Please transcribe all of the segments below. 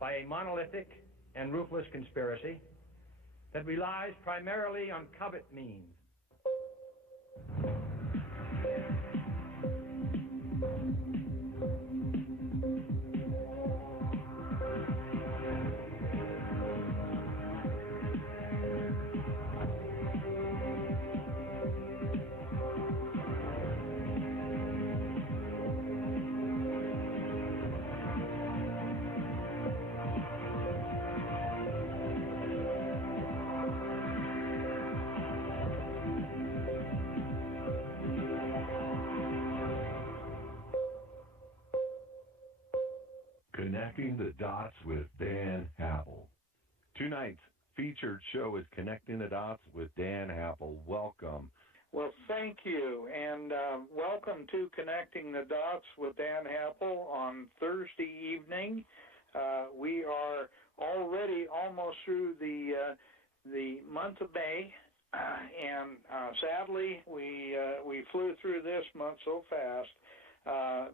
by a monolithic and ruthless conspiracy that relies primarily on covert means. Connecting the Dots with Dan Happel. Tonight's featured show is Connecting the Dots with Dan Happel. Welcome. Well, thank you, and welcome to Connecting the Dots with Dan Happel on Thursday evening. We are already almost through the month of May, and sadly, we flew through this month so fast,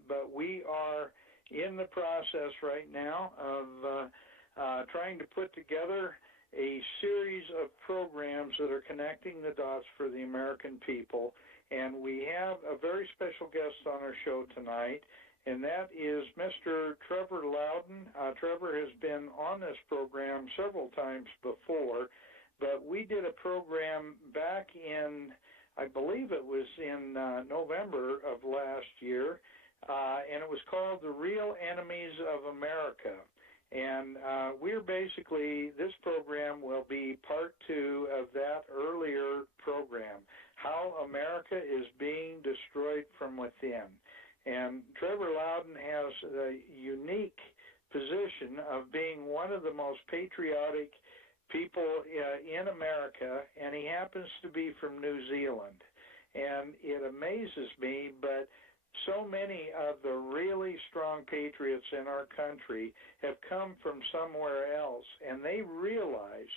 but we are in the process right now of trying to put together a series of programs that are connecting the dots for the American people. And we have a very special guest on our show tonight, and that is Mr. Trevor Loudon. Trevor has been on this program several times before, but we did a program back in, I believe it was in November of last year, and it was called The Real Enemies of America. And we're basically, this program will be part 2 of that earlier program, How America is Being Destroyed from Within. And Trevor Loudon has the unique position of being one of the most patriotic people in America, and he happens to be from New Zealand. And it amazes me, but so many of the really strong patriots in our country have come from somewhere else, and they realize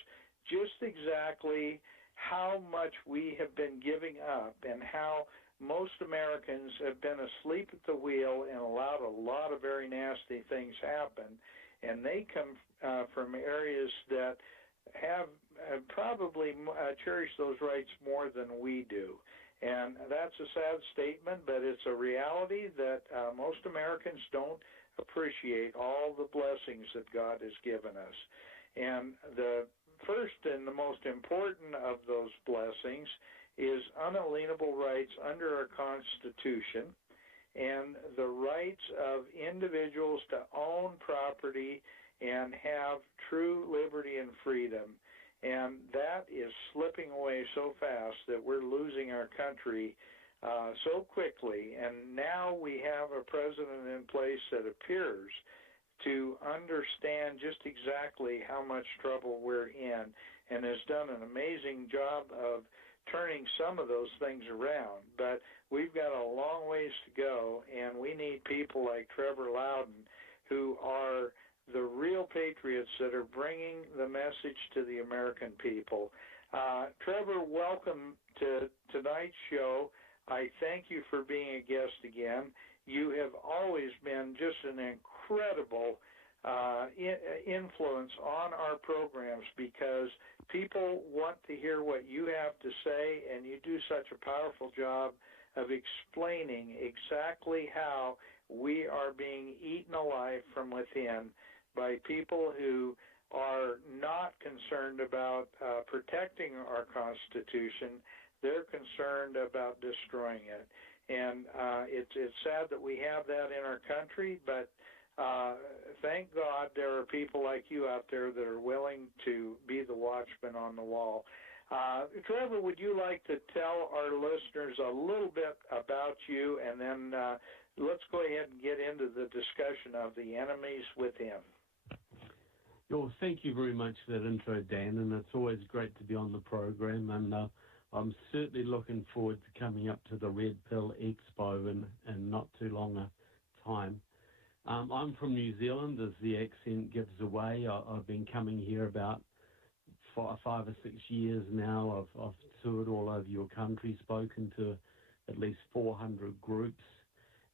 just exactly how much we have been giving up and how most Americans have been asleep at the wheel and allowed a lot of very nasty things happen. And they come from areas that have probably cherished those rights more than we do. And that's a sad statement, but it's a reality that most Americans don't appreciate all the blessings that God has given us. And the first and the most important of those blessings is unalienable rights under our Constitution and the rights of individuals to own property and have true liberty and freedom. And that is slipping away so fast that we're losing our country so quickly. And now we have a president in place that appears to understand just exactly how much trouble we're in and has done an amazing job of turning some of those things around. But we've got a long ways to go, and we need people like Trevor Loudon who are the real patriots that are bringing the message to the American people. Trevor, welcome to tonight's show. I thank you for being a guest again. You have always been just an incredible influence on our programs because people want to hear what you have to say, and you do such a powerful job of explaining exactly how we are being eaten alive from within by people who are not concerned about protecting our Constitution. They're concerned about destroying it. And it's sad that we have that in our country, but thank God there are people like you out there that are willing to be the watchman on the wall. Trevor, would you like to tell our listeners a little bit about you, and then let's go ahead and get into the discussion of the enemies within. Well, thank you very much for that intro, Dan, and it's always great to be on the program, and I'm certainly looking forward to coming up to the Red Pill Expo in not too long a time. I'm from New Zealand, as the accent gives away. I've been coming here about 5 or 6 years now. I've toured all over your country, spoken to at least 400 groups,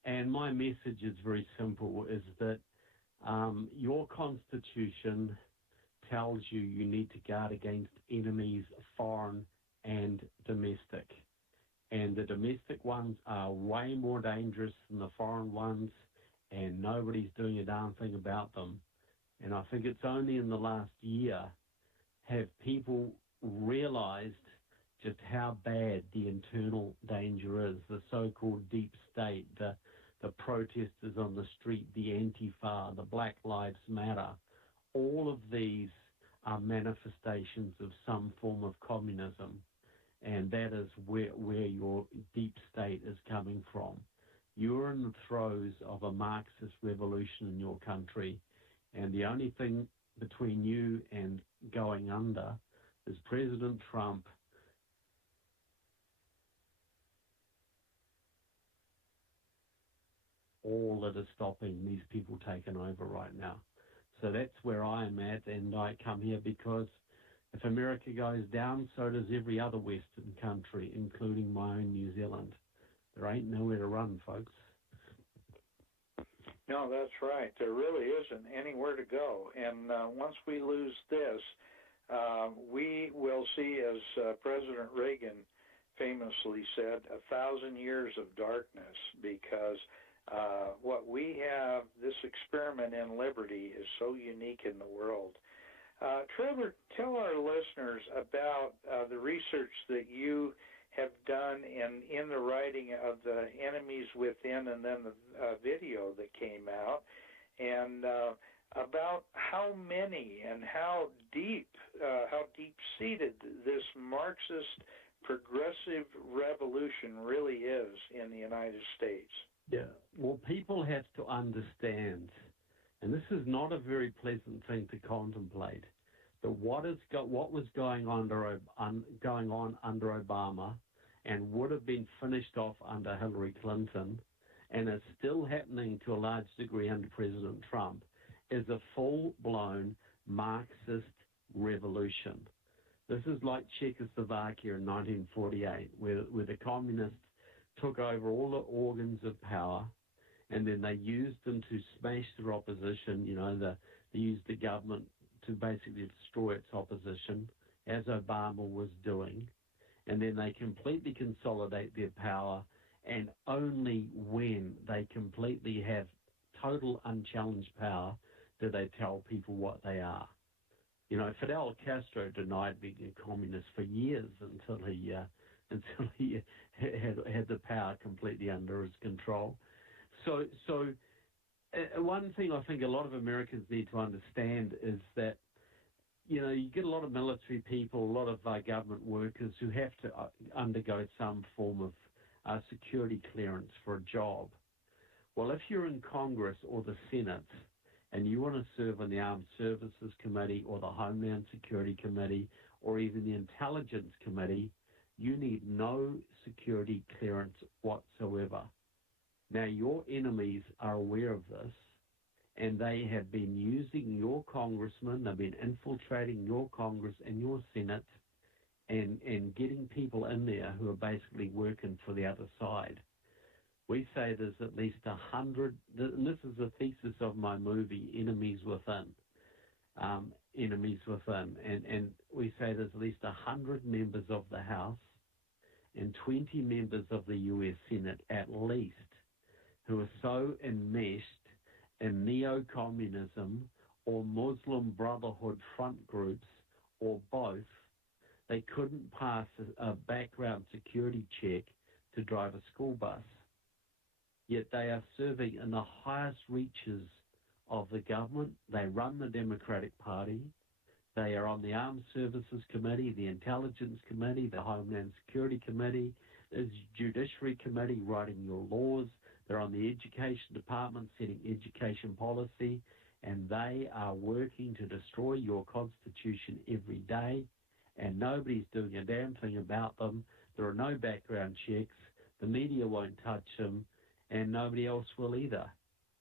and my message is very simple, is that Your Constitution tells you you need to guard against enemies, foreign and domestic. And the domestic ones are way more dangerous than the foreign ones, and nobody's doing a darn thing about them. And I think it's only in the last year have people realized just how bad the internal danger is, the so-called deep state, the protesters on the street, the Antifa, the Black Lives Matter. All of these are manifestations of some form of communism, and that is where your deep state is coming from. You're in the throes of a Marxist revolution in your country, and the only thing between you and going under is President Trump all that is stopping these people taking over right now. So that's where I am at, and I come here because if America goes down, so does every other Western country, including my own New Zealand. There ain't nowhere to run, folks. No, that's right. There really isn't anywhere to go. And once we lose this, we will see, as President Reagan famously said, 1,000 years of darkness, because what we have, this experiment in liberty, is so unique in the world. Trevor, tell our listeners about the research that you have done in the writing of the Enemies Within, and then the video that came out, and about how many and how deep-seated this Marxist progressive revolution really is in the United States. Yeah, well, people have to understand, and this is not a very pleasant thing to contemplate, that what was going on under Obama and would have been finished off under Hillary Clinton and is still happening to a large degree under President Trump is a full-blown Marxist revolution. This is like Czechoslovakia in 1948, where the communists took over all the organs of power, and then they used them to smash their opposition. They used the government to basically destroy its opposition, as Obama was doing, and then they completely consolidate their power, and only when they completely have total unchallenged power do they tell people what they are. Fidel Castro denied being a communist for years until he had the power completely under his control. So one thing I think a lot of Americans need to understand is that, you get a lot of military people, a lot of government workers who have to undergo some form of security clearance for a job. Well, if you're in Congress or the Senate and you want to serve on the Armed Services Committee or the Homeland Security Committee or even the Intelligence Committee, you need no security clearance whatsoever. Now, your enemies are aware of this, and they have been using your congressmen, they've been infiltrating your Congress and your Senate and getting people in there who are basically working for the other side. We say there's at least 100, and this is the thesis of my movie, Enemies Within. Enemies Within. And we say there's at least 100 members of the House and 20 members of the U.S. Senate, at least, who are so enmeshed in neo-communism or Muslim Brotherhood front groups or both, they couldn't pass a background security check to drive a school bus. Yet they are serving in the highest reaches of the government. They run the Democratic Party. They are on the Armed Services Committee, the Intelligence Committee, the Homeland Security Committee, the Judiciary Committee writing your laws. They're on the Education Department setting education policy, and they are working to destroy your Constitution every day, and nobody's doing a damn thing about them. There are no background checks. The media won't touch them, and nobody else will either.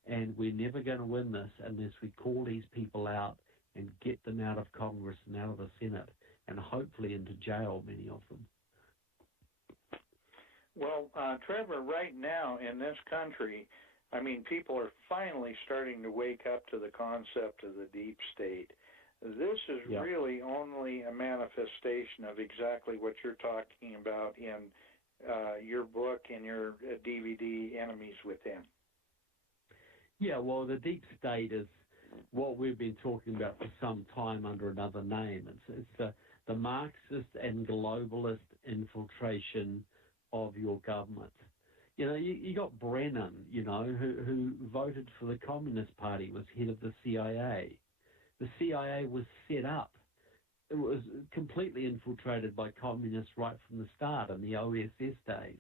And we're never going to win this unless we call these people out and get them out of Congress and out of the Senate, and hopefully into jail, many of them. Well, Trevor, right now in this country, I mean, people are finally starting to wake up to the concept of the deep state. This is really only a manifestation of exactly what you're talking about in your book and your DVD, Enemies Within. Yeah, well, the deep state is what we've been talking about for some time under another name. It's the Marxist and globalist infiltration of your government. You know, you got Brennan, you know, who voted for the Communist Party, was head of the CIA. The CIA was set up. It was completely infiltrated by communists right from the start in the OSS days.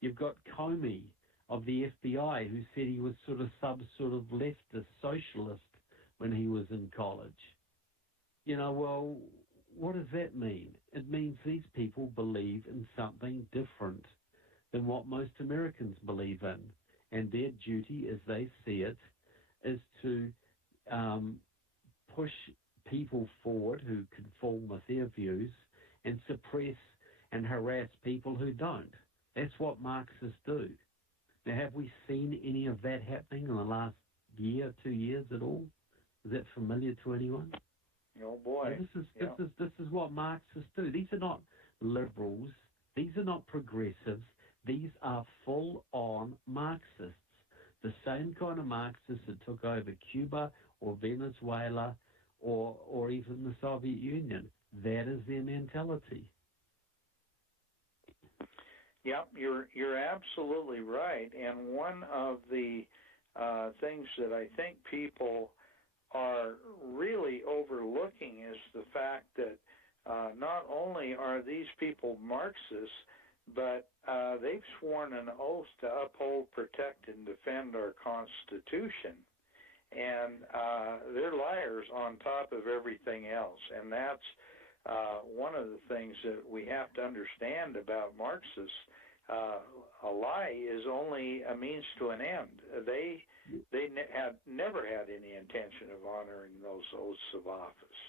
You've got Comey of the FBI, who said he was sort of leftist socialist when he was in college. You know, well, what does that mean? It means these people believe in something different than what most Americans believe in. And their duty, as they see it, is to push people forward who conform with their views and suppress and harass people who don't. That's what Marxists do. Now, have we seen any of that happening in the last year, 2 years at all? Is that familiar to anyone? Oh boy! This is what Marxists do. These are not liberals. These are not progressives. These are full-on Marxists. The same kind of Marxists that took over Cuba or Venezuela or even the Soviet Union. That is their mentality. Yep, you're absolutely right. And one of the things that I think people are really overlooking is the fact that not only are these people Marxists, but they've sworn an oath to uphold, protect, and defend our Constitution. And they're liars on top of everything else. And that's one of the things that we have to understand about Marxists. A lie is only a means to an end. They had never had any intention of honoring those oaths of office.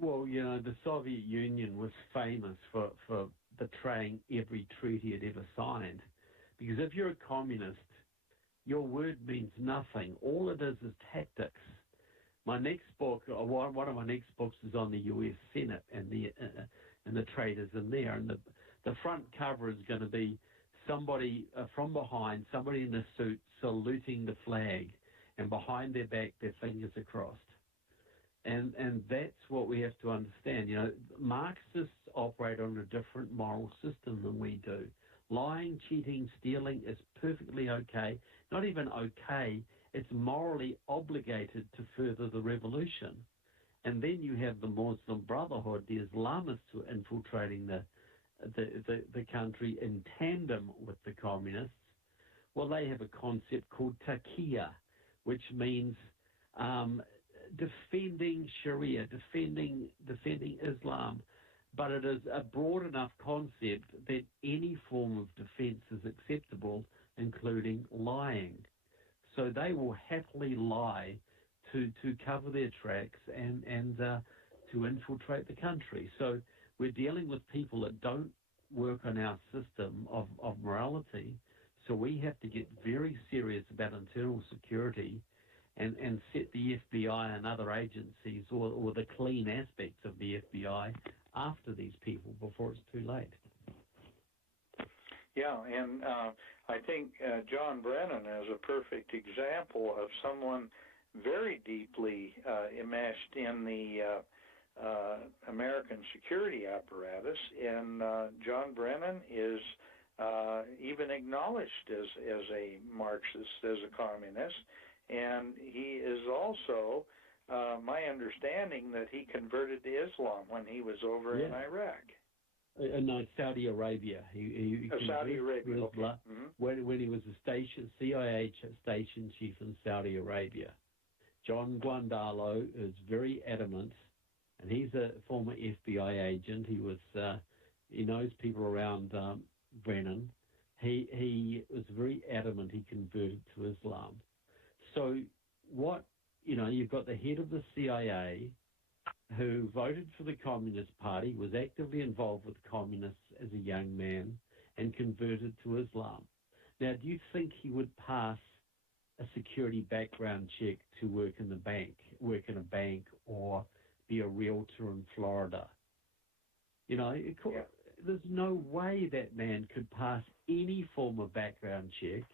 Well, you know, the Soviet Union was famous for betraying every treaty it ever signed. Because if you're a communist, your word means nothing. All it is tactics. My next book, one of my next books, is on the U.S. Senate and the traitors in there. And the front cover is going to be somebody from behind, somebody in a suit saluting the flag, and behind their back, their fingers are crossed. And that's what we have to understand. You know, Marxists operate on a different moral system than we do. Lying, cheating, stealing is perfectly okay. Not even okay, it's morally obligated to further the revolution. And then you have the Muslim Brotherhood, the Islamists who are infiltrating the country in tandem with the communists. Well, they have a concept called taqiyya, which means defending Sharia, defending Islam, but it is a broad enough concept that any form of defense is acceptable, including lying. So they will happily lie to cover their tracks and to infiltrate the country. So we're dealing with people that don't work on our system of morality. So we have to get very serious about internal security and set the FBI and other agencies or the clean aspects of the FBI after these people before it's too late. Yeah, and I think John Brennan is a perfect example of someone very deeply enmeshed in the American security apparatus, and John Brennan is even acknowledged as a Marxist, as a communist, and he is also, my understanding, that he converted to Islam when he was over in Iraq. No, Saudi Arabia. He Saudi Arabia, okay. Mm-hmm. When he was a CIA station chief in Saudi Arabia. John Guandalo is very adamant, and he's a former FBI agent. He was, he knows people around Brennan. He was very adamant he converted to Islam. So you've got the head of the CIA who voted for the Communist Party, was actively involved with communists as a young man, and converted to Islam. Now, do you think he would pass a security background check to work in a bank, or be a realtor in Florida. There's no way that man could pass any form of background check,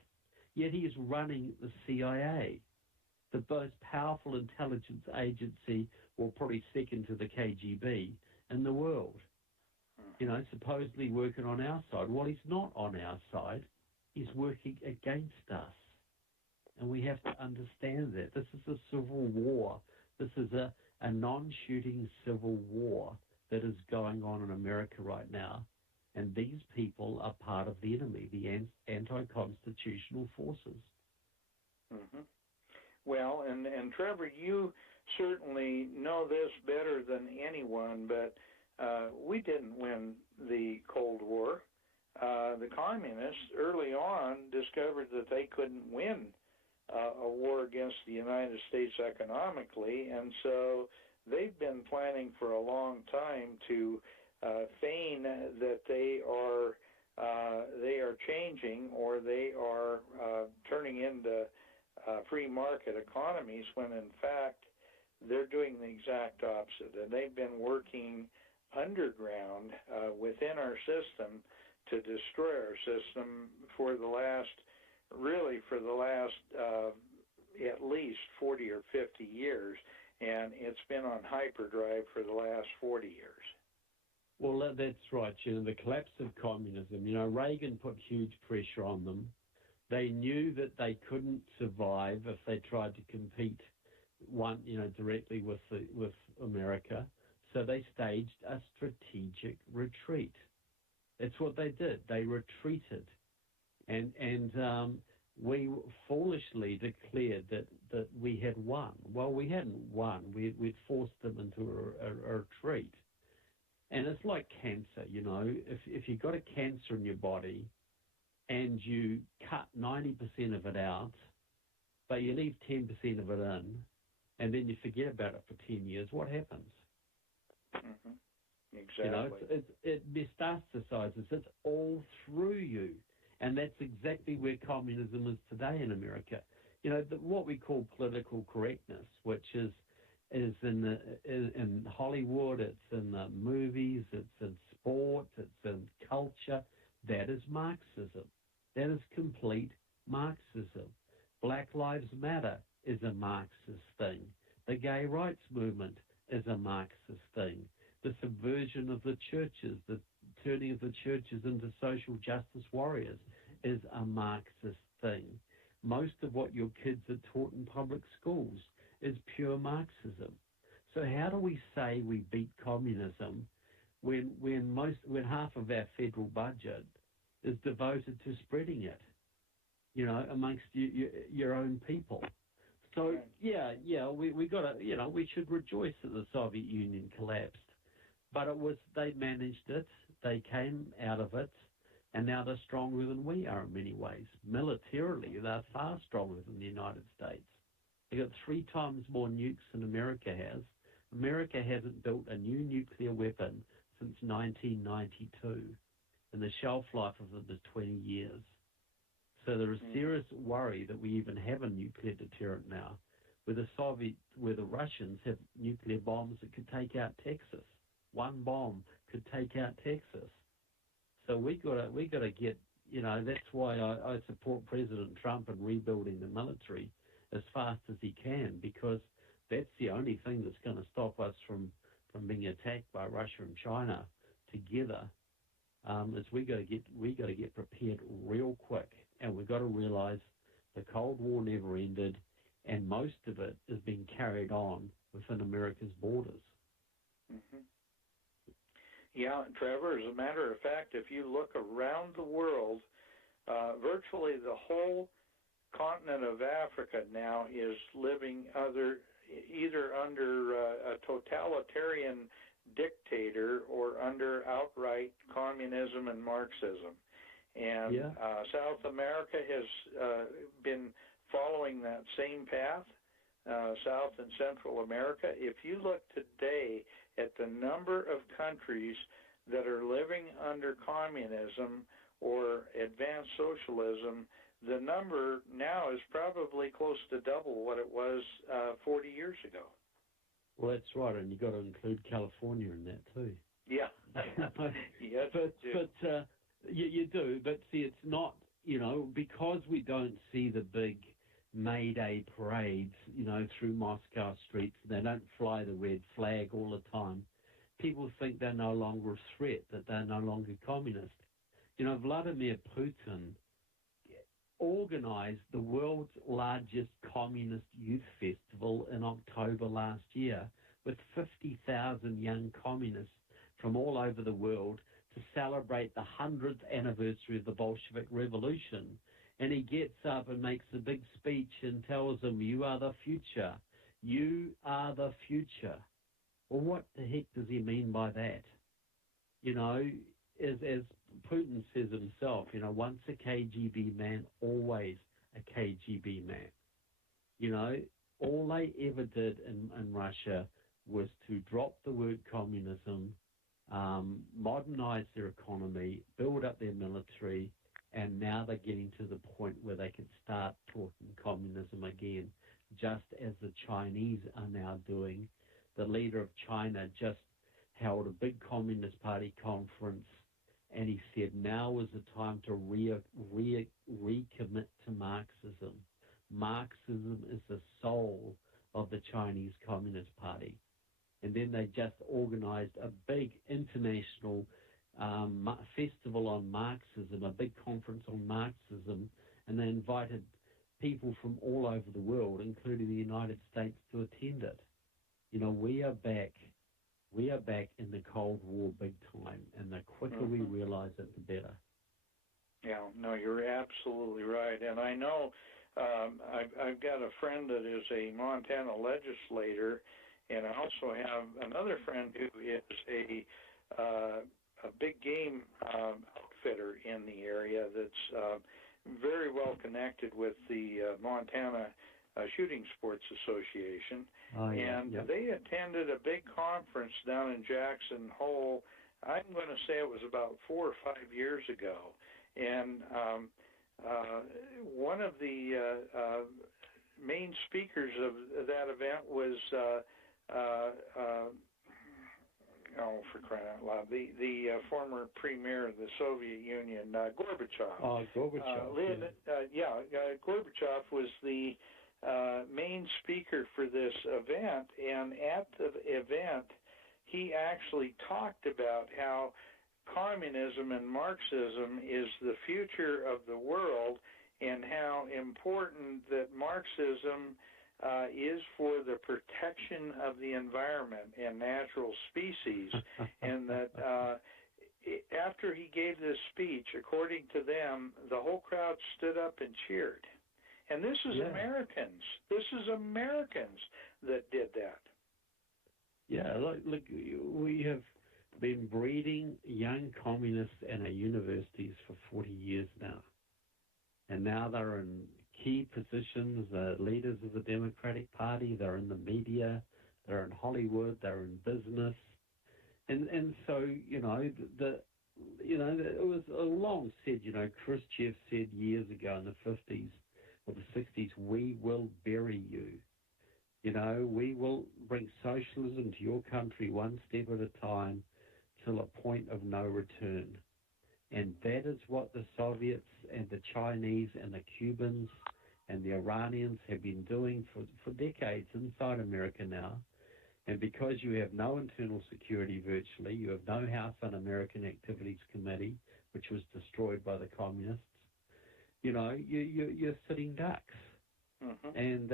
yet he is running the CIA, the most powerful intelligence agency, or probably second to the KGB in the world. Supposedly working on our side. Well, he's not on our side. He's working against us. And we have to understand that. This is a civil war. This is a non-shooting civil war that is going on in America right now. And these people are part of the enemy, the anti-constitutional forces. Mm-hmm. Well, and Trevor, you certainly know this better than anyone, but we didn't win the Cold War. The communists early on discovered that they couldn't win a war against the United States economically, and so they've been planning for a long time to feign that they are changing, or they are turning into free market economies, when in fact they're doing the exact opposite. And they've been working underground within our system to destroy our system for the last at least 40 or 50 years, and it's been on hyperdrive for the last 40 years. Well, that's right. The collapse of communism, Reagan put huge pressure on them. They knew that they couldn't survive if they tried to compete directly with America. So they staged a strategic retreat. That's what they did. They retreated. And we foolishly declared that we had won. Well, we hadn't won. We'd forced them into a retreat. And it's like cancer, If you've got a cancer in your body and you cut 90% of it out, but you leave 10% of it in, and then you forget about it for 10 years, what happens? Mm-hmm. Exactly. It metastasizes. It's all through you. And that's exactly where communism is today in America. What we call political correctness, which is in Hollywood, it's in the movies, it's in sport, it's in culture. That is Marxism. That is complete Marxism. Black Lives Matter is a Marxist thing. The gay rights movement is a Marxist thing. The subversion of the churches, the turning of the churches into social justice warriors is a Marxist thing. Most of what your kids are taught in public schools is pure Marxism. So how do we say we beat communism when half of our federal budget is devoted to spreading it, amongst your own people? So we got to, we should rejoice that the Soviet Union collapsed, but they managed it, they came out of it, and now they're stronger than we are in many ways. Militarily, they're far stronger than the United States. They got 3 times more nukes than America has. America hasn't built a new nuclear weapon since 1992, and the shelf life of them is 20 years. So there is serious worry that we even have a nuclear deterrent now, where the Russians have nuclear bombs that could take out Texas. One bomb could take out Texas. So we gotta get, that's why I support President Trump in rebuilding the military as fast as he can, because that's the only thing that's going to stop us from being attacked by Russia and China together. Is we got to get prepared real quick, and we've got to realize the Cold War never ended, and most of it is being carried on within America's borders. Mm-hmm. Yeah, Trevor, as a matter of fact, if you look around the world, virtually the whole continent of Africa now is living either under a totalitarian dictator or under outright communism and Marxism. And South America has been following that same path, South and Central America. If you look today at the number of countries that are living under communism or advanced socialism, the number now is probably close to double what it was 40 years ago. Well, that's right, and you've got to include California in that too. Yeah. Yes, but you do. But see, it's not, because we don't see the big May Day parades, through Moscow streets. They don't fly the red flag all the time. People think they're no longer a threat, that they're no longer communist. Vladimir Putin organized the world's largest communist youth festival in October last year with 50,000 young communists from all over the world to celebrate the 100th anniversary of the Bolshevik Revolution. And he gets up and makes a big speech and tells them, you are the future. You are the future. Well, what the heck does he mean by that? As Putin says himself, once a KGB man, always a KGB man. All they ever did in Russia was to drop the word communism, modernize their economy, build up their military, and now they're getting to the point where they can start talking communism again, just as the Chinese are now doing. The leader of China just held a big Communist Party conference, and he said now is the time to recommit to Marxism. Marxism is the soul of the Chinese Communist Party. And then they just organized a big international festival on Marxism, a big conference on Marxism, and they invited people from all over the world, including the United States, to attend it. We are back. We are back in the Cold War big time, and the quicker we realize it, the better. Yeah, no, you're absolutely right. And I know I've got a friend that is a Montana legislator, and I also have another friend who is a big game outfitter in the area that's very well connected with the Montana Shooting Sports Association. And they attended a big conference down in Jackson Hole. I'm going to say it was about 4 or 5 years ago. And one of the main speakers of that event was for crying out loud, the former premier of the Soviet Union, Gorbachev. Oh, Gorbachev. Gorbachev was the main speaker for this event, and at the event, he actually talked about how communism and Marxism is the future of the world, and how important that Marxism is for the protection of the environment and natural species, and that after he gave this speech, according to them, the whole crowd stood up and cheered. And this is Americans. This is Americans that did that. Yeah, look, we have been breeding young communists in our universities for 40 years now. And now they're in key positions, leaders of the Democratic Party, they're in the media, they're in Hollywood, they're in business. And so, it was long said, Khrushchev said years ago in the 50s or the 60s, we will bury you. We will bring socialism to your country one step at a time till a point of no return. And that is what the Soviets and the Chinese and the Cubans and the Iranians have been doing for decades inside America now. And because you have no internal security virtually, you have no House Un-American Activities Committee, which was destroyed by the communists, you're sitting ducks. Mm-hmm. And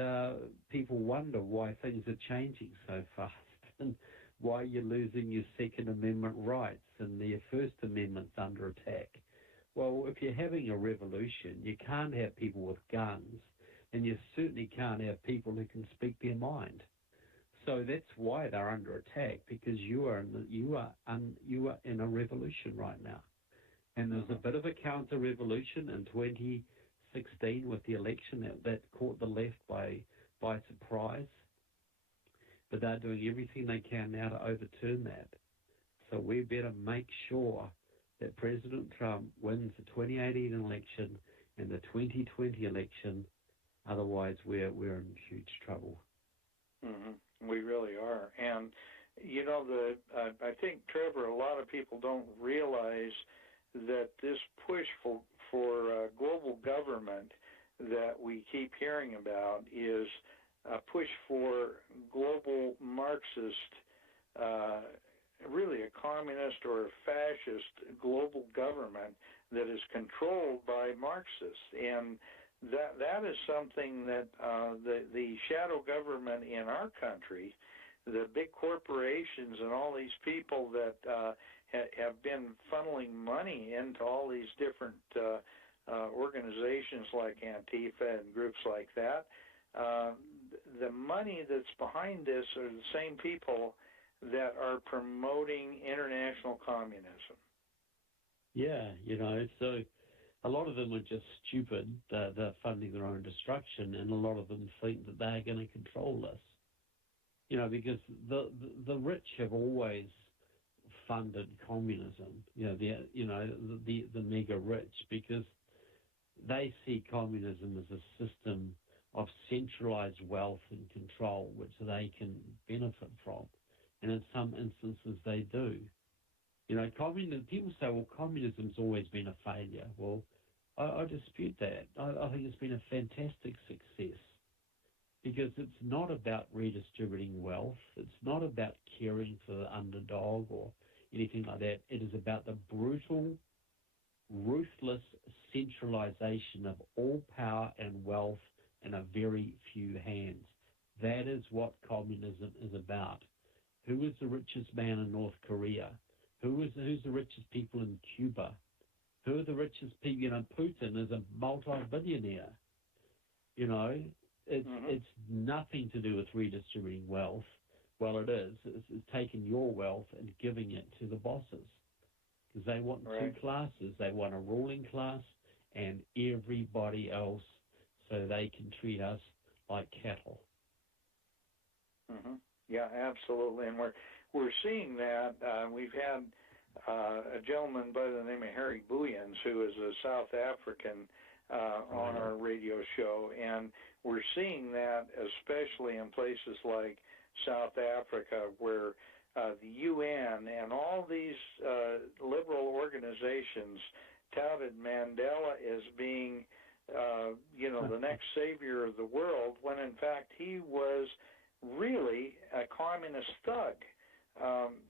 people wonder why things are changing so fast and why you're losing your Second Amendment rights and the First Amendment's under attack. Well, if you're having a revolution, you can't have people with guns, and you certainly can't have people who can speak their mind. So that's why they're under attack, because you are in a revolution right now. And there's a bit of a counter-revolution in 2016 with the election that caught the left by surprise. But they're doing everything they can now to overturn that. So we better make sure that President Trump wins the 2018 election in the 2020 election. Otherwise, we're in huge trouble. Mm-hmm. We really are. And, you know, I think, Trevor, a lot of people don't realize that this push for global government that we keep hearing about is a push for global Marxist, really a communist or a fascist global government that is controlled by Marxists. And that is something that the shadow government in our country, the big corporations and all these people that have been funneling money into all these different organizations like Antifa and groups like that, the money that's behind this are the same people that are promoting international communism. Yeah, you know, so a lot of them are just stupid. They're funding their own destruction, and a lot of them think that they're going to control this. You know, because the rich have always funded communism. You know, the mega rich, because they see communism as a system of centralized wealth and control, which they can benefit from, and in some instances they do. You know, people say, well, communism's always been a failure. Well, I dispute that. I think it's been a fantastic success, because it's not about redistributing wealth. It's not about caring for the underdog or anything like that. It is about the brutal, ruthless centralization of all power and wealth in a very few hands. That is what communism is about. Who is the richest man in North Korea? Who's the richest people in Cuba? Who are the richest people? You know, Putin is a multi-billionaire. You know, it's nothing to do with redistributing wealth. Well, it is. It's taking your wealth and giving it to the bosses, because they want two classes. They want a ruling class and everybody else, so they can treat us like cattle. Mm-hmm. Yeah, absolutely. And we're seeing that. We've had a gentleman by the name of Harry Booyens, who is a South African, on our radio show, and we're seeing that especially in places like South Africa, where the UN and all these liberal organizations touted Mandela as being, the next savior of the world, when in fact he was really a communist thug.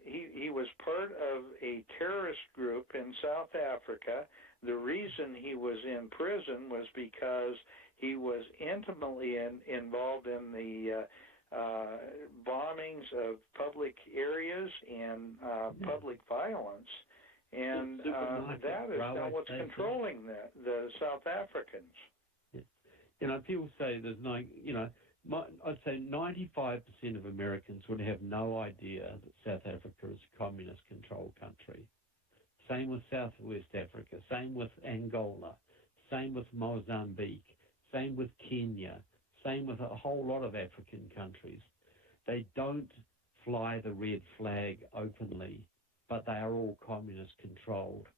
He was part of a terrorist group in South Africa. The reason he was in prison was because he was intimately involved in the bombings of public areas and public violence. And that is now what's controlling the South Africans. You know, people say there's no, I'd say 95% of Americans would have no idea that South Africa is a communist-controlled country. Same with Southwest Africa, same with Angola, same with Mozambique, same with Kenya, same with a whole lot of African countries. They don't fly the red flag openly, but they are all communist-controlled.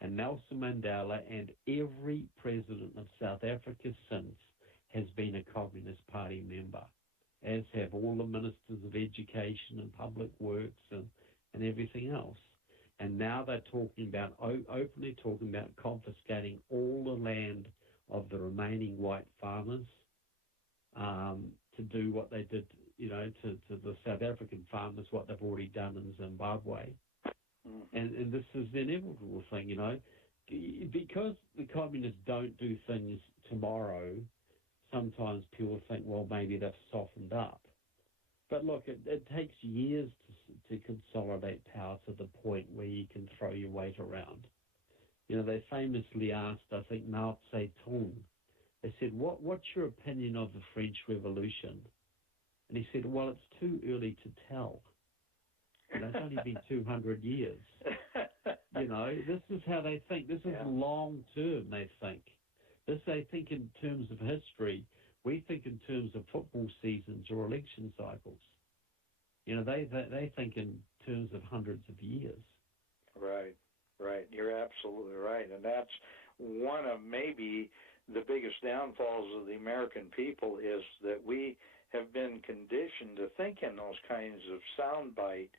And Nelson Mandela and every president of South Africa since has been a Communist Party member, as have all the ministers of education and public works and everything else. And now they're openly talking about confiscating all the land of the remaining white farmers to do what they did, to the South African farmers, what they've already done in Zimbabwe. And this is the inevitable thing, because the communists don't do things tomorrow. Sometimes people think, well, maybe they've softened up. But look, it takes years to consolidate power to the point where you can throw your weight around. They famously asked, I think, Mao Zedong, they said, what's your opinion of the French Revolution? And he said, well, it's too early to tell. It's only been 200 years. This is how they think. This is long term, they think. They think in terms of history. We think in terms of football seasons or election cycles. They think in terms of hundreds of years. Right. You're absolutely right. And that's one of maybe the biggest downfalls of the American people is that we have been conditioned to think in those kinds of soundbite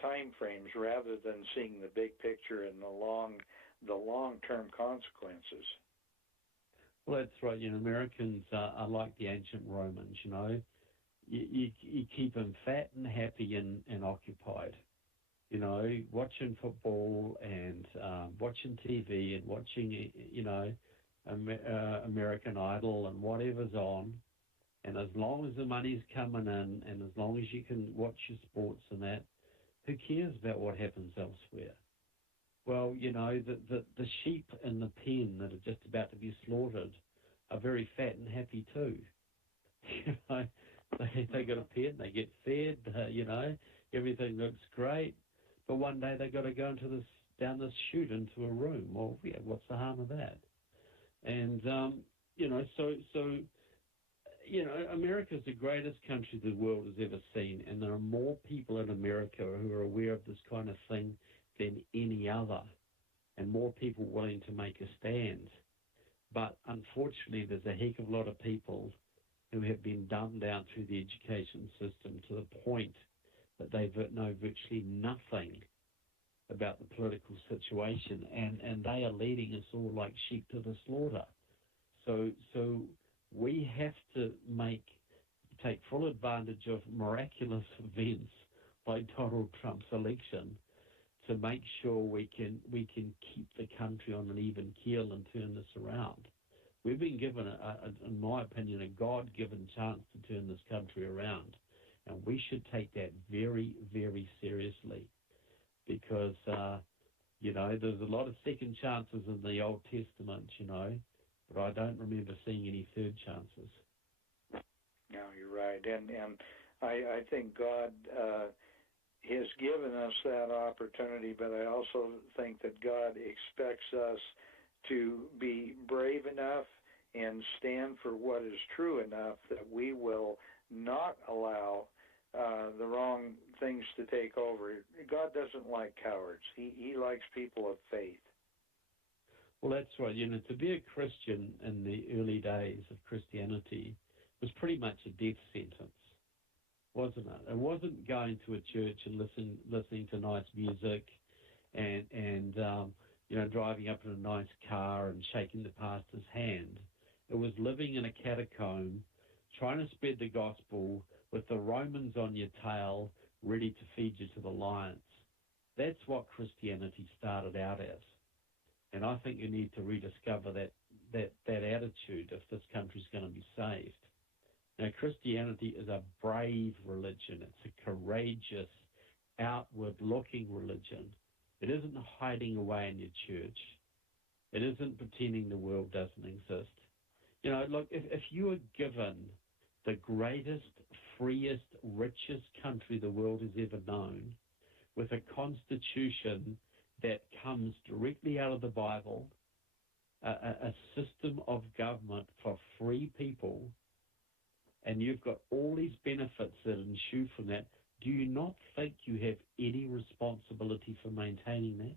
time frames rather than seeing the big picture and the long-term consequences. Well, that's right. Americans are like the ancient Romans, You keep them fat and happy and occupied, watching football and watching TV and watching, American Idol and whatever's on. And as long as the money's coming in and as long as you can watch your sports and that, who cares about what happens elsewhere? Well, the sheep in the pen that are just about to be slaughtered are very fat and happy too. They got a pen, they get fed, everything looks great. But one day they got to go down this chute into a room. Well, yeah, what's the harm of that? And America's the greatest country the world has ever seen, and there are more people in America who are aware of this kind of thing than any other, and more people willing to make a stand. But unfortunately, there's a heck of a lot of people who have been dumbed down through the education system to the point that they know virtually nothing about the political situation, and they are leading us all like sheep to the slaughter. So we have to take full advantage of miraculous events like Donald Trump's election to make sure we can keep the country on an even keel and turn this around. We've been given, in my opinion, a God-given chance to turn this country around, and we should take that very, very seriously because, there's a lot of second chances in the Old Testament, but I don't remember seeing any third chances. No, you're right, and I think God has given us that opportunity, but I also think that God expects us to be brave enough and stand for what is true enough that we will not allow the wrong things to take over. God doesn't like cowards. He likes people of faith. Well, that's right. To be a Christian in the early days of Christianity was pretty much a death sentence, wasn't it? It wasn't going to a church and listening to nice music and driving up in a nice car and shaking the pastor's hand. It was living in a catacomb, trying to spread the gospel with the Romans on your tail, ready to feed you to the lions. That's what Christianity started out as. And I think you need to rediscover that attitude if this country's going to be saved. Now, Christianity is a brave religion. It's a courageous, outward-looking religion. It isn't hiding away in your church. It isn't pretending the world doesn't exist. Look, if you were given the greatest, freest, richest country the world has ever known, with a constitution that comes directly out of the Bible, a system of government for free people, and you've got all these benefits that ensue from that, do you not think you have any responsibility for maintaining that?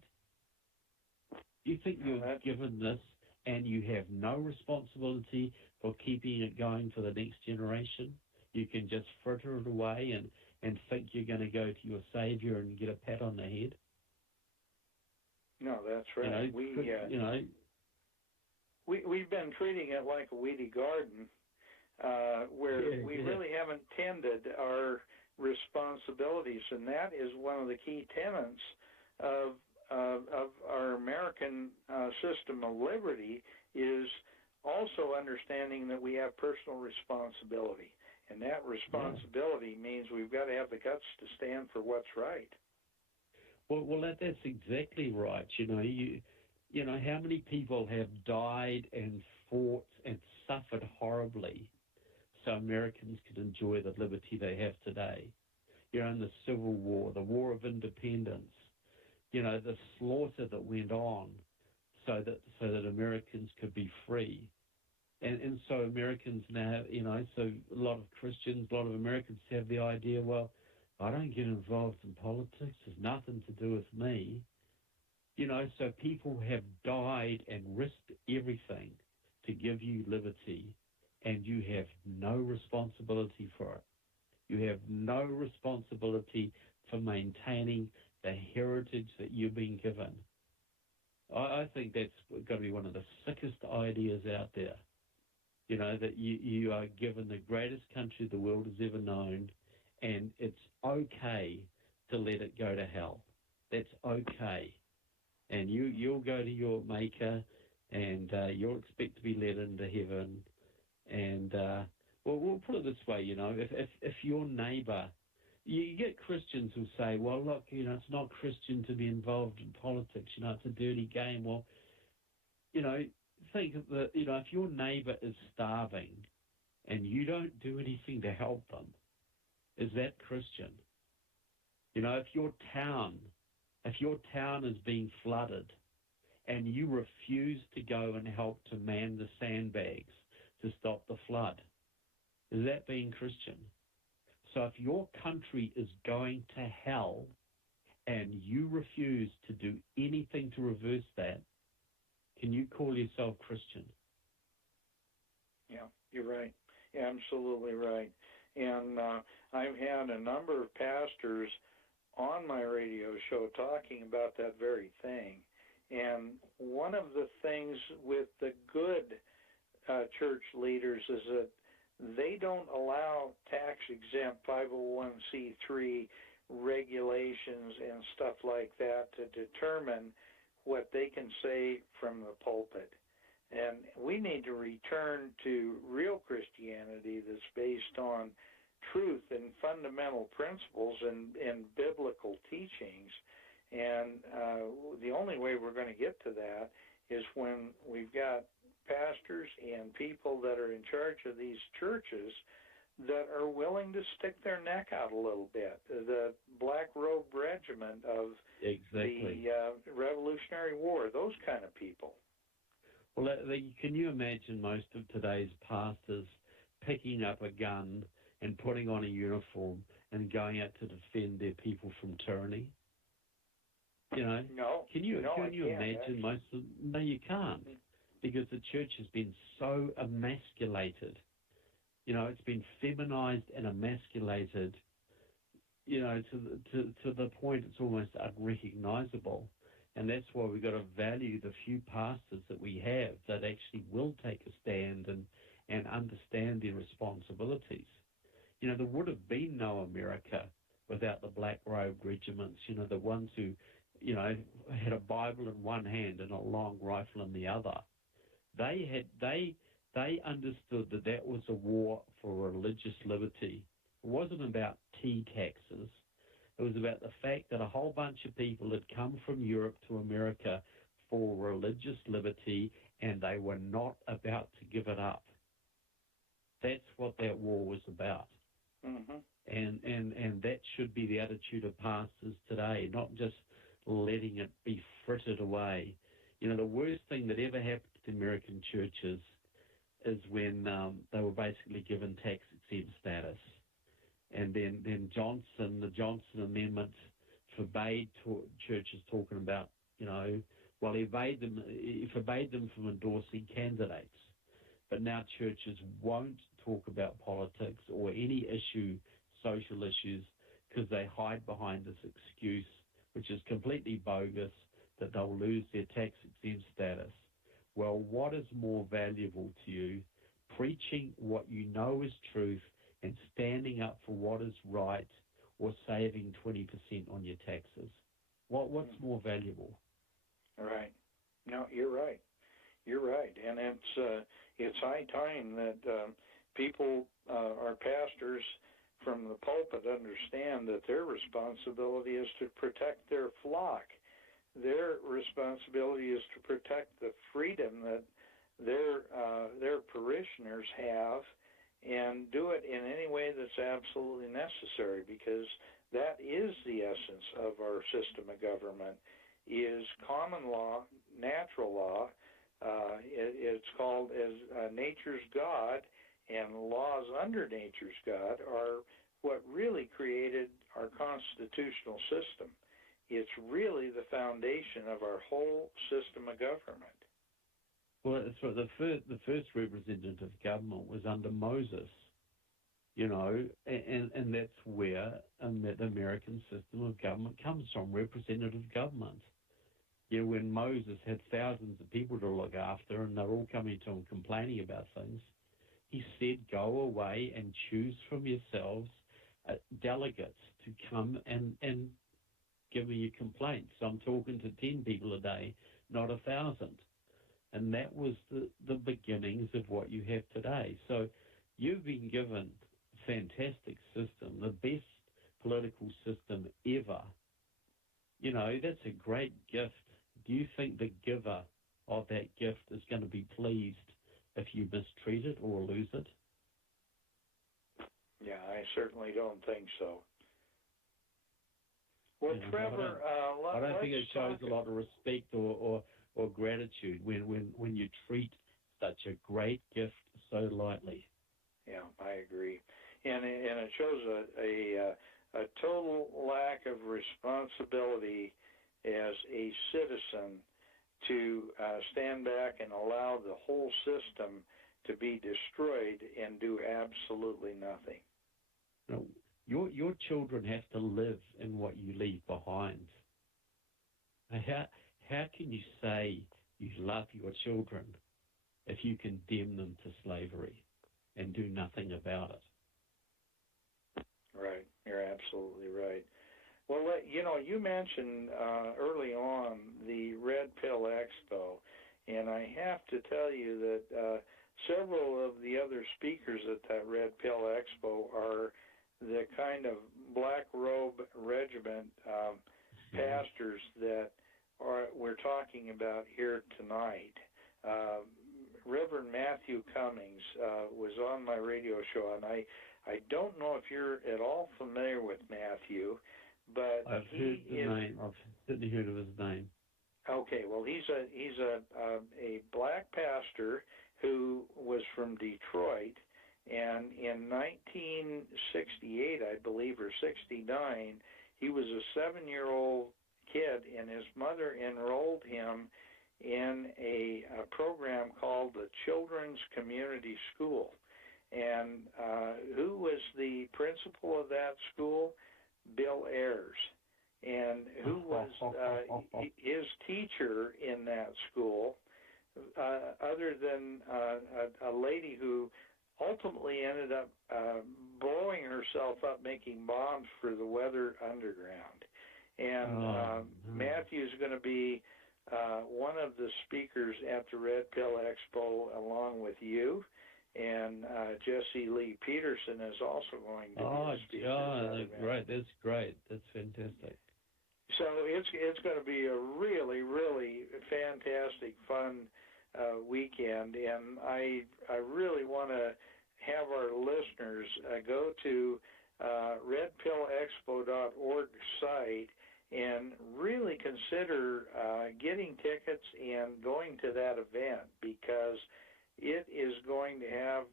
Do you think you're given this and you have no responsibility for keeping it going for the next generation? You can just fritter it away and think you're going to go to your Savior and get a pat on the head? No, that's right. We've been treating it like a weedy garden, where we really haven't tended our responsibilities, and that is one of the key tenets of our American system of liberty, is also understanding that we have personal responsibility, and that responsibility means we've got to have the guts to stand for what's right. Well, that's exactly right. How many people have died and fought and suffered horribly so Americans could enjoy the liberty they have today? In the Civil War, the War of Independence, the slaughter that went on so that Americans could be free. And so Americans now, so a lot of Christians, a lot of Americans have the idea, well, I don't get involved in politics. There's nothing to do with me. So people have died and risked everything to give you liberty, and you have no responsibility for it. You have no responsibility for maintaining the heritage that you've been given. I think that's going to be one of the sickest ideas out there. You know, that you are given the greatest country the world has ever known, and it's okay to let it go to hell. That's okay. And you'll go to your maker, and you'll expect to be led into heaven. And, well, we'll put it this way, you know, if your neighbor, you get Christians who say, well, look, you know, it's not Christian to be involved in politics, you know, it's a dirty game. Well, you know, think that, you know, if your neighbor is starving and you don't do anything to help them, is that Christian? You know, if your town is being flooded and you refuse to go and help to man the sandbags to stop the flood, is that being Christian? So if your country is going to hell and you refuse to do anything to reverse that, can you call yourself Christian? Yeah, you're right. Yeah, absolutely right. And I've had a number of pastors on my radio show talking about that very thing. And one of the things with the good church leaders is that they don't allow tax-exempt 501c3 regulations and stuff like that to determine what they can say from the pulpit. And we need to return to real Christianity that's based on truth and fundamental principles and biblical teachings. And the only way we're going to get to that is when we've got pastors and people that are in charge of these churches that are willing to stick their neck out a little bit. The Black Robe Regiment of the Revolutionary War, those kind of people. Well, can you imagine most of today's pastors picking up a gun and putting on a uniform and going out to defend their people from tyranny? You know, can you imagine most of them? No, you can't, because the church has been so emasculated. You know, it's been feminized and emasculated, you know, to the point it's almost unrecognizable. And that's why we've got to value the few pastors that we have that actually will take a stand and understand their responsibilities. You know, there would have been no America without the black robed regiments, you know, the ones who, you know, had a Bible in one hand and a long rifle in the other. They understood that was a war for religious liberty. It wasn't about tea taxes. It was about the fact that a whole bunch of people had come from Europe to America for religious liberty, and they were not about to give it up. That's what that war was about. Mm-hmm. And that should be the attitude of pastors today, not just letting it be frittered away. You know, the worst thing that ever happened to American churches is when they were basically given tax-exempt status. And then the Johnson Amendment forbade churches talking about, you know, well, he forbade them from endorsing candidates. But now churches won't talk about politics or any social issues, because they hide behind this excuse, which is completely bogus, that they'll lose their tax-exempt status. Well, what is more valuable to you, preaching what you know is truth and standing up for what is right, or saving 20% on your taxes? What's more valuable? Right. No, you're right. You're right. And it's high time that people, our pastors from the pulpit, understand that their responsibility is to protect their flock. Their responsibility is to protect the freedom that their parishioners have, and do it in any way that's absolutely necessary, because that is the essence of our system of government, is common law, natural law. It's called as nature's God, and laws under nature's God are what really created our constitutional system. It's really the foundation of our whole system of government. Well, so the first representative government was under Moses, you know, and that's where that American system of government comes from, representative government. You know, when Moses had thousands of people to look after and they're all coming to him complaining about things, he said, go away and choose from yourselves delegates to come and give me your complaints. So I'm talking to 10 people a day, not 1,000. And that was the beginnings of what you have today. So you've been given a fantastic system, the best political system ever. You know, that's a great gift. Do you think the giver of that gift is going to be pleased if you mistreat it or lose it? Yeah, I certainly don't think so. Well, You know, Trevor, I don't think it shows talk a lot of respect or gratitude when you treat such a great gift so lightly. Yeah, I agree, and it shows a total lack of responsibility as a citizen to stand back and allow the whole system to be destroyed and do absolutely nothing. No, your children have to live in what you leave behind. How can you say you love your children if you condemn them to slavery and do nothing about it? Right, you're absolutely right. Well, you know, you mentioned early on the Red Pill Expo, and I have to tell you that several of the other speakers at that Red Pill Expo are the kind of black robe regiment pastors that we're talking about here tonight. Reverend Matthew Cummings was on my radio show, and I don't know if you're at all familiar with Matthew, but I've heard the name. I've certainly heard of his name. Okay, well, he's a black pastor who was from Detroit, and in 1968, I believe, or 69, he was a 7-year-old kid, and his mother enrolled him in a program called the Children's Community School. And who was the principal of that school? Bill Ayers. And who was his teacher in that school, other than a lady who ultimately ended up blowing herself up making bombs for the Weather Underground. And Matthew's going to be one of the speakers at the Red Pill Expo along with you. And Jesse Lee Peterson is also going to be a speaker. That's great. That's great. That's fantastic. So it's going to be a really, really fantastic, fun weekend, and I really want to have our listeners go to redpillexpo.org site and really consider getting tickets and going to that event, because it is going to have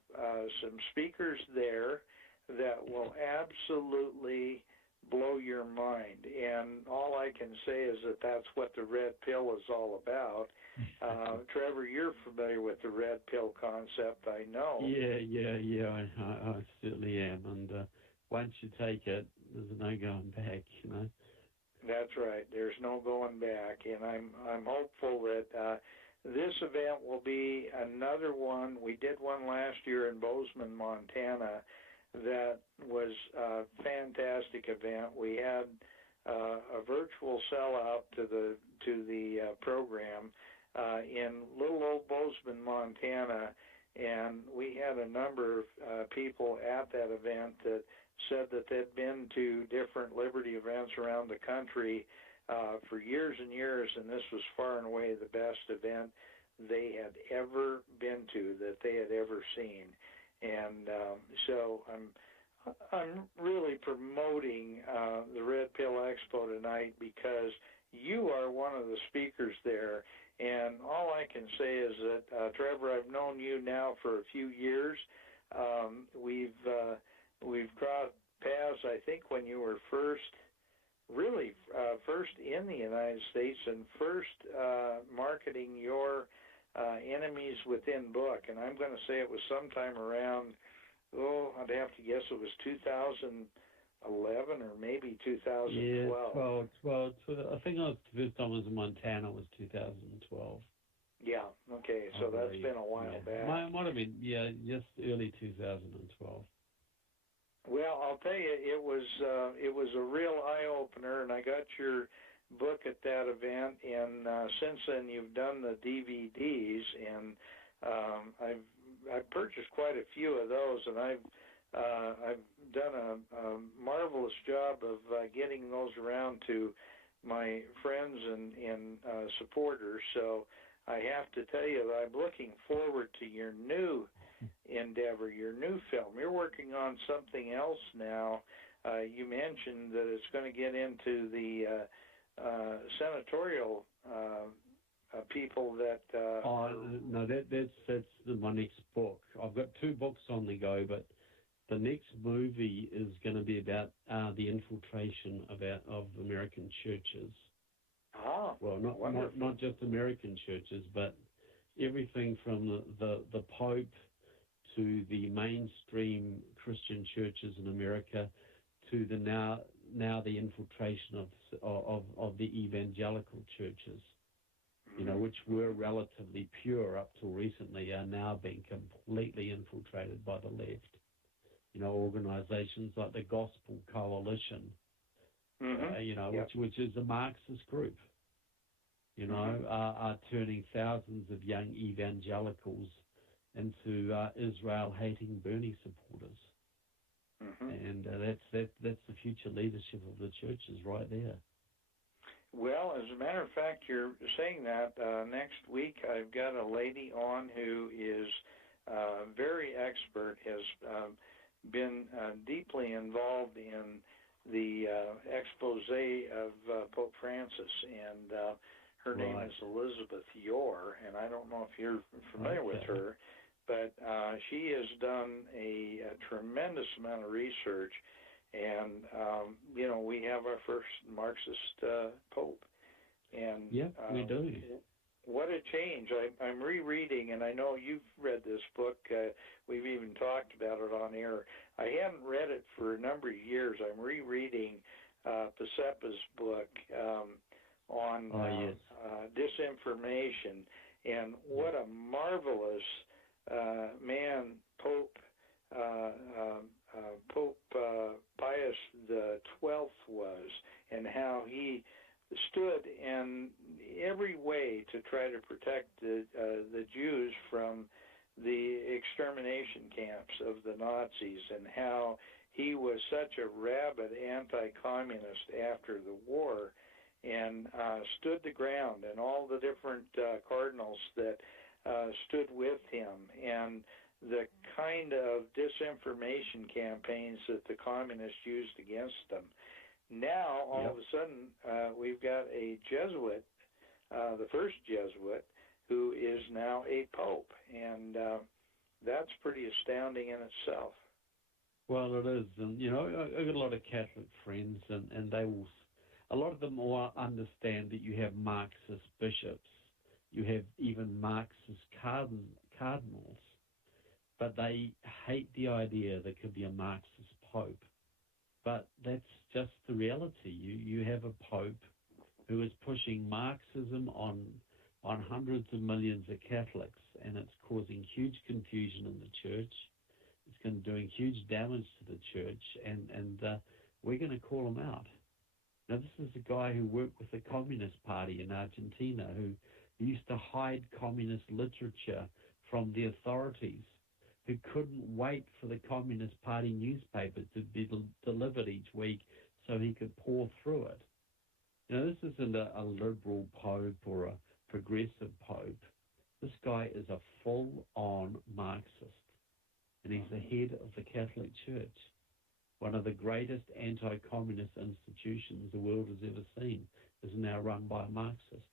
some speakers there that will absolutely blow your mind. And all I can say is that that's what the Red Pill is all about. Trevor, you're familiar with the Red Pill concept, I know. Yeah, I certainly am. And once you take it, there's no going back, you know. That's right. There's no going back. And I'm hopeful that this event will be another one. We did one last year in Bozeman, Montana. That was a fantastic event. We had a virtual sellout to the program in little old Bozeman, Montana, and we had a number of people at that event that said that they'd been to different liberty events around the country for years and years, and this was far and away the best event they had ever been to, that they had ever seen. And so I'm really promoting the Red Pill Expo tonight, because you are one of the speakers there. And all I can say is that, Trevor, I've known you now for a few years. We've crossed paths, I think, when you were first in the United States and first marketing your Enemies Within book, and I'm going to say it was sometime around, I'd have to guess it was 2011 or maybe 2012. Yeah, 12. I think the first time I was in Montana was 2012. Yeah, okay, so that's been a while back. Might have been, just early 2012. Well, I'll tell you, it was a real eye-opener, and I got your book at that event, and since then you've done the DVDs, and I've purchased quite a few of those, and I've done a marvelous job of getting those around to my friends and supporters. So I have to tell you that I'm looking forward to your new endeavor, your new film. You're working on something else now. You mentioned that it's going to get into the senatorial people that... no, that's my next book. I've got 2 books on the go, but the next movie is going to be about the infiltration of American churches. Well, not just American churches, but everything from the Pope to the mainstream Christian churches in America to the now the infiltration of the evangelical churches, which were relatively pure up till recently, are now being completely infiltrated by the left. Organizations like the Gospel Coalition, which is a Marxist group, are turning thousands of young evangelicals into Israel-hating Bernie supporters. And that's the future leadership of the churches right there. Well, as a matter of fact, you're saying that next week I've got a lady on who is very expert, has been deeply involved in the expose of Pope Francis, and her name is Elizabeth Yore, and I don't know if you're familiar with her, but she has done a tremendous amount of research, and we have our first Marxist Pope, and we do. What a change! I'm rereading, and I know you've read this book. We've even talked about it on air. I hadn't read it for a number of years. I'm rereading Pacepa's book on disinformation, and what a marvelous man Pope Pius XII was, and how he stood in every way to try to protect the Jews from the extermination camps of the Nazis, and how he was such a rabid anti-communist after the war, and stood the ground, and all the different cardinals that stood with him, and the kind of disinformation campaigns that the communists used against them. Now, all of a sudden, we've got a Jesuit, the first Jesuit, who is now a pope, and that's pretty astounding in itself. Well, it is, and I've got a lot of Catholic friends, and they will. A lot of them will understand that you have Marxist bishops, you have even Marxist cardinals, but they hate the idea there could be a Marxist pope. But that's just the reality. You have a pope who is pushing Marxism on hundreds of millions of Catholics, and it's causing huge confusion in the church. It's doing huge damage to the church, and we're going to call him out. Now, this is a guy who worked with the Communist Party in Argentina, who used to hide communist literature from the authorities, who couldn't wait for the Communist Party newspaper to be delivered each week so he could pour through it. This isn't a liberal pope or a progressive pope. This guy is a full-on Marxist, and he's the head of the Catholic Church, one of the greatest anti-communist institutions the world has ever seen, is now run by a Marxist.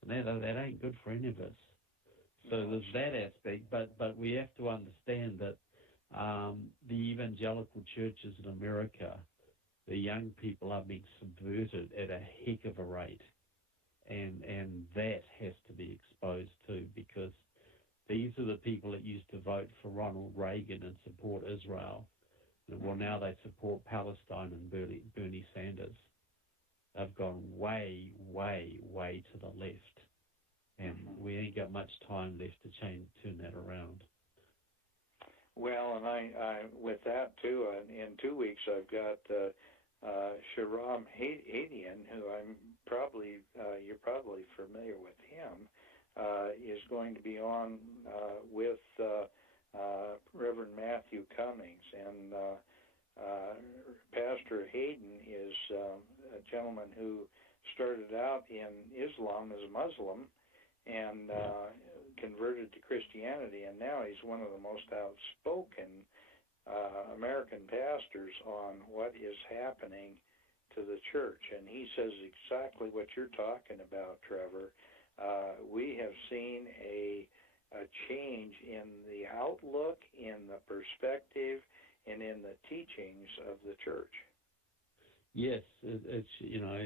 And that ain't good for any of us. So there's that aspect, but we have to understand that the evangelical churches in America, the young people are being subverted at a heck of a rate. and that has to be exposed too, because these are the people that used to vote for Ronald Reagan and support Israel. Well, now they support Palestine and Bernie Sanders. They've gone way, way, way to the left, and we ain't got much time left to turn that around. Well, and I with that too, in 2 weeks I've got Shahram Hadian, who you're probably familiar with him, is going to be on with Reverend Matthew Cummings, and Pastor Hayden is a gentleman who started out in Islam as a Muslim and converted to Christianity, and now he's one of the most outspoken American pastors on what is happening to the church, and he says exactly what you're talking about, Trevor. We have seen a change in the outlook, in the perspective, and in the teachings of the church. Yes, it's, you go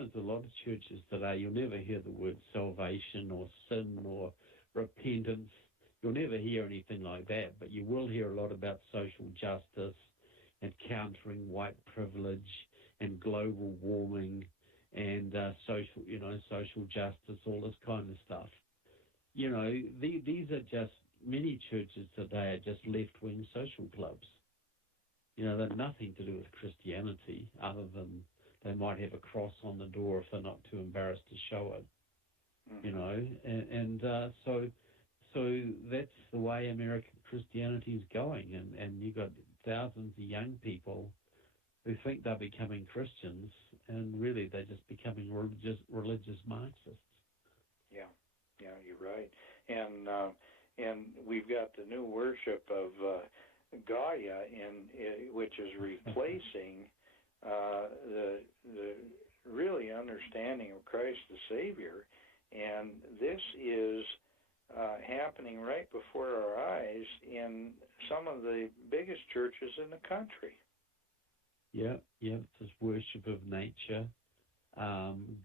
into a lot of churches today, you'll never hear the word salvation or sin or repentance. You'll never hear anything like that, but you will hear a lot about social justice and countering white privilege and global warming and social justice, all this kind of stuff. These are just, many churches today are just left-wing social clubs. They're nothing to do with Christianity, other than they might have a cross on the door if they're not too embarrassed to show it. So that's the way American Christianity is going, and you've got thousands of young people who think they're becoming Christians, and really they're just becoming religious Marxists. Yeah, you're right. And we've got the new worship of Gaia, which is replacing the really understanding of Christ the Savior, and this is happening right before our eyes in some of the biggest churches in the country. Yeah, it's this worship of nature,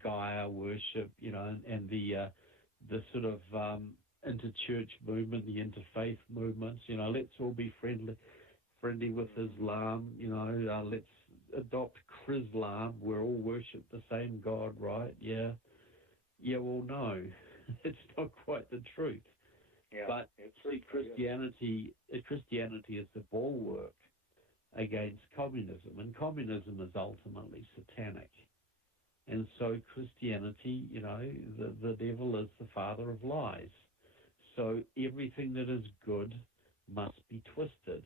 Gaia worship, and the sort of inter-church movement, the interfaith movements. Let's all be friendly with Islam. Let's adopt Chrislam. We're all worship the same God, right? Yeah. Well, no, it's not quite the truth. Yeah, but Christianity is the bulwark against communism, and communism is ultimately satanic. And so Christianity, the devil is the father of lies. So everything that is good must be twisted.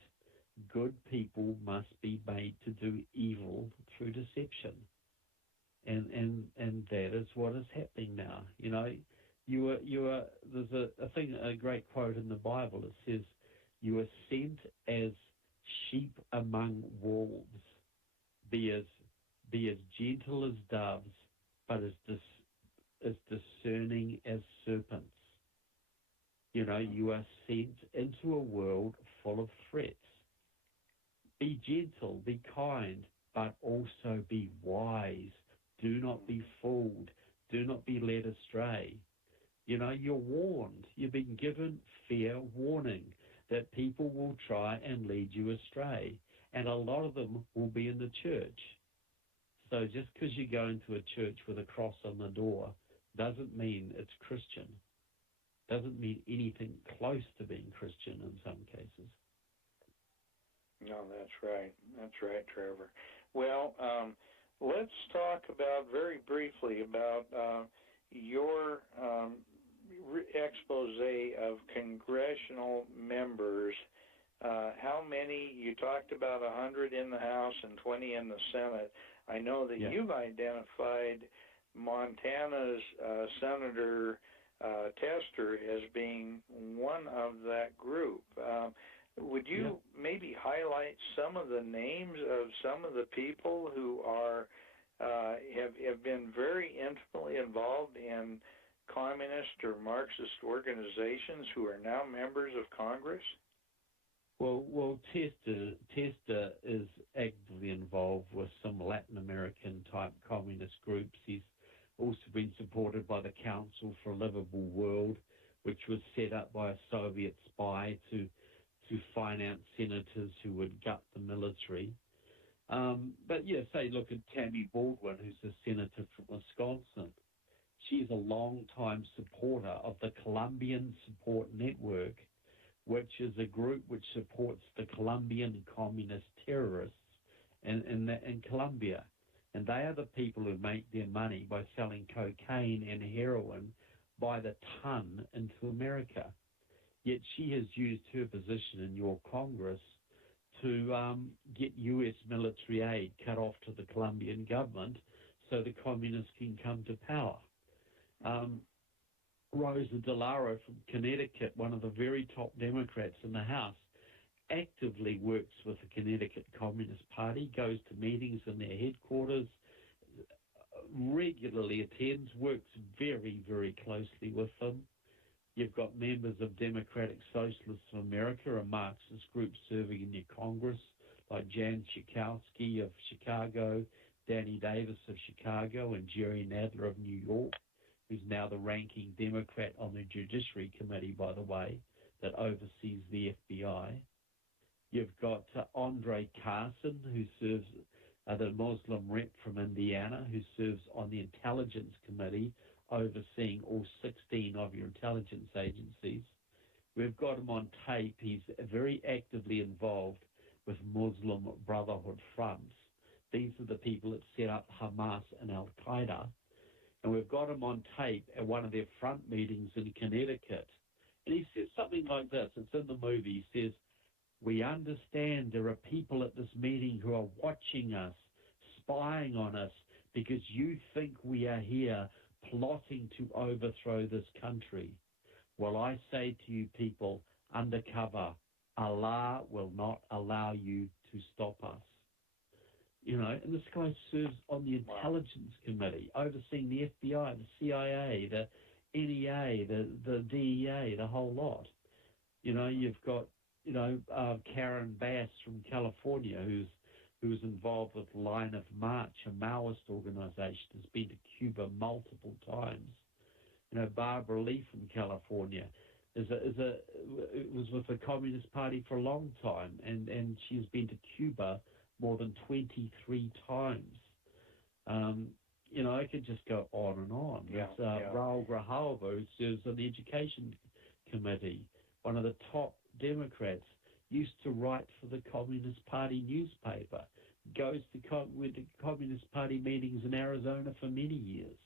Good people must be made to do evil through deception. And that is what is happening now. There's a great quote in the Bible. It says, "You are sent as sheep among wolves. Be as gentle as doves, but as discerning as serpents." You are sent into a world full of threats. Be gentle, be kind, but also be wise. Do not be fooled. Do not be led astray. You're warned. You've been given fair warning that people will try and lead you astray, and a lot of them will be in the church. So just because you go into a church with a cross on the door doesn't mean it's Christian. Doesn't mean anything close to being Christian in some cases. No, that's right. That's right, Trevor. Well, let's talk very briefly about your expose of congressional members. How many? You talked about 100 in the House and 20 in the Senate. I know that you've identified Montana's Senator Tester as being one of that group. Would you maybe highlight some of the names of some of the people who are have been very intimately involved in communist or Marxist organizations who are now members of Congress? Well, Tester is actively involved with some Latin American type communist groups. He's also been supported by the Council for a Livable World, which was set up by a Soviet spy to finance senators who would gut the military. But yeah, say look at Tammy Baldwin, who's a senator from Wisconsin. She's a long-time supporter of the Colombian Support Network, which is a group which supports the Colombian communist terrorists in Colombia. And they are the people who make their money by selling cocaine and heroin by the ton into America. Yet she has used her position in your Congress to get U.S. military aid cut off to the Colombian government so the communists can come to power. Rosa DeLauro from Connecticut, one of the very top Democrats in the House, actively works with the Connecticut Communist Party, goes to meetings in their headquarters, regularly attends, works very, very closely with them. You've got members of Democratic Socialists of America, a Marxist group serving in your Congress, like Jan Schakowsky of Chicago, Danny Davis of Chicago, and Jerry Nadler of New York, who's now the ranking Democrat on the Judiciary Committee, by the way, that oversees the FBI. You've got Andre Carson, who serves the Muslim rep from Indiana, who serves on the Intelligence Committee, overseeing all 16 of your intelligence agencies. We've got him on tape. He's very actively involved with Muslim Brotherhood fronts. These are the people that set up Hamas and Al-Qaeda. And we've got him on tape at one of their front meetings in Connecticut. And he says something like this. It's in the movie. He says, "We understand there are people at this meeting who are watching us, spying on us, because you think we are here plotting to overthrow this country. Well, I say to you people, undercover, Allah will not allow you to stop us." You know, and this guy serves on the Intelligence Committee, overseeing the FBI, the CIA, the NEA, the DEA, the whole lot. You know, you've got, Karen Bass from California, who's involved with Line of March, a Maoist organization, has been to Cuba multiple times. You know, Barbara Lee from California was with the Communist Party for a long time, and she's been to Cuba more than 23 times. I could just go on and on. There's Raul Grijalva, who serves on the Education Committee, one of the top Democrats, used to write for the Communist Party newspaper, goes to the Communist Party meetings in Arizona for many years.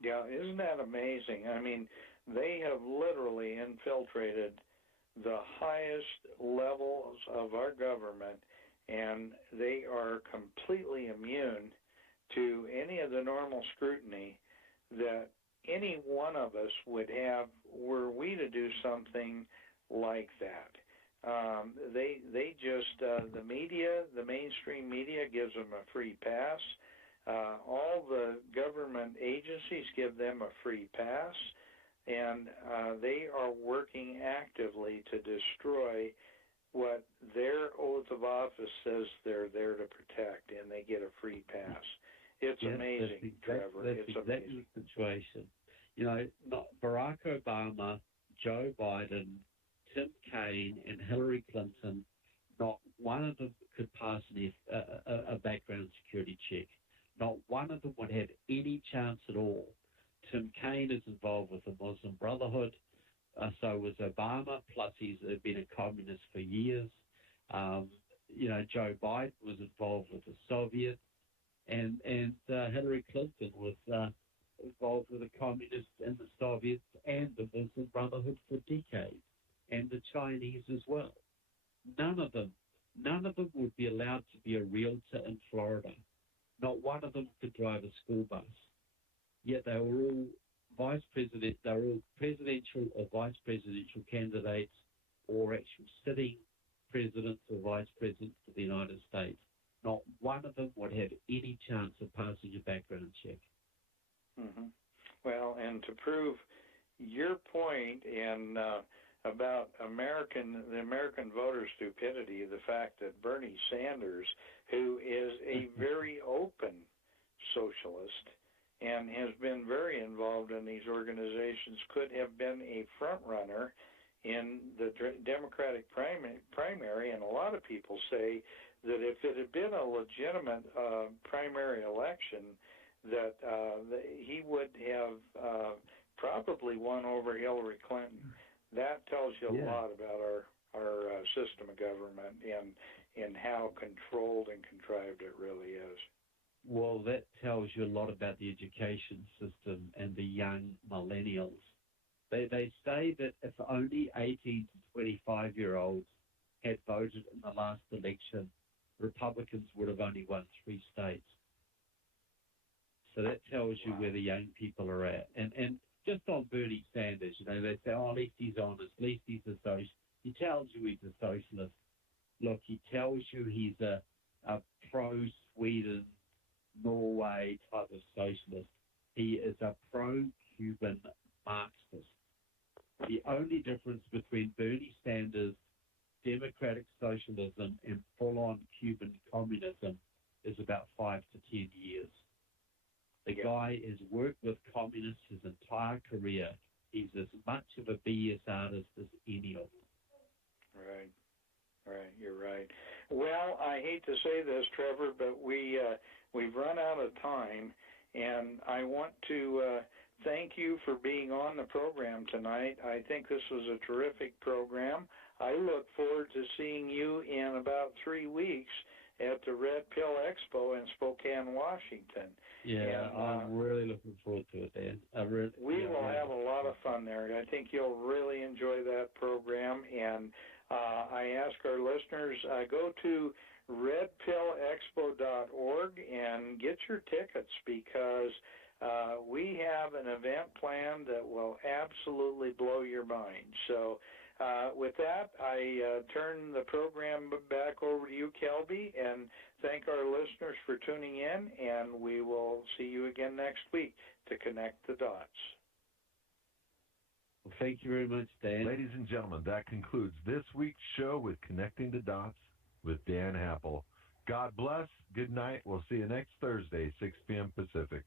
Yeah, isn't that amazing? I mean, they have literally infiltrated the highest levels of our government, and they are completely immune to any of the normal scrutiny that any one of us would have were we to do something like that. They just, the media, the mainstream media gives them a free pass. All the government agencies give them a free pass, and they are working actively to destroy what their oath of office says they're there to protect, and they get a free pass. It's amazing, Trevor. That's exactly the situation. Not Barack Obama, Joe Biden, Tim Kaine, and Hillary Clinton, not one of them could pass a background security check. Not one of them would have any chance at all. Tim Kaine is involved with the Muslim Brotherhood. So was Obama, plus he's been a communist for years. Joe Biden was involved with the Soviets, and Hillary Clinton was involved with the communists and the Soviets and the Muslim Brotherhood for decades, and the Chinese as well. None of them would be allowed to be a realtor in Florida. Not one of them could drive a school bus. Yet they were all presidential or vice presidential candidates, or actual sitting presidents or vice presidents of the United States. Not one of them would have any chance of passing a background check. Mm-hmm. Well, and to prove your point about the American voter stupidity, the fact that Bernie Sanders, who is a very open socialist, these organizations could have been a front runner in the Democratic primary, and a lot of people say that if it had been a legitimate primary election, that he would have probably won over Hillary Clinton. That tells you a lot about our system of government and how controlled and contrived it really is. Well, that tells you a lot about the education system and the young millennials. They say that if only 18 to 25-year-olds had voted in the last election, Republicans would have only won 3 states. So that tells you where the young people are at. And just on Bernie Sanders, you know, they say, oh, at least he's honest, at least he's a socialist. He tells you he's a socialist. Look, he tells you he's a pro-Sweden, Norway type of socialist. He is a pro-Cuban Marxist. The only difference between Bernie Sanders' democratic socialism and full-on Cuban communism is about 5 to 10 years. The guy has worked with communists his entire career. He's as much of a BS artist as any of them. Right, you're right. Well, I hate to say this, Trevor, but we've run out of time, and I want to thank you for being on the program tonight. I think this was a terrific program. I look forward to seeing you in about 3 weeks at the Red Pill Expo in Spokane, Washington. Yeah, and, I'm really looking forward to it, Dan. We will have a lot of fun there. I think you'll really enjoy that program. And I ask our listeners, go to redpillexpo.org and get your tickets, because we have an event planned that will absolutely blow your mind. So with that, I turn the program back over to you, Kelby, and thank our listeners for tuning in, and we will see you again next week to connect the dots. Well, thank you very much, Dan. Ladies and gentlemen, that concludes this week's show with Connecting the Dots with Dan Happel. God bless. Good night. We'll see you next Thursday, 6 p.m. Pacific.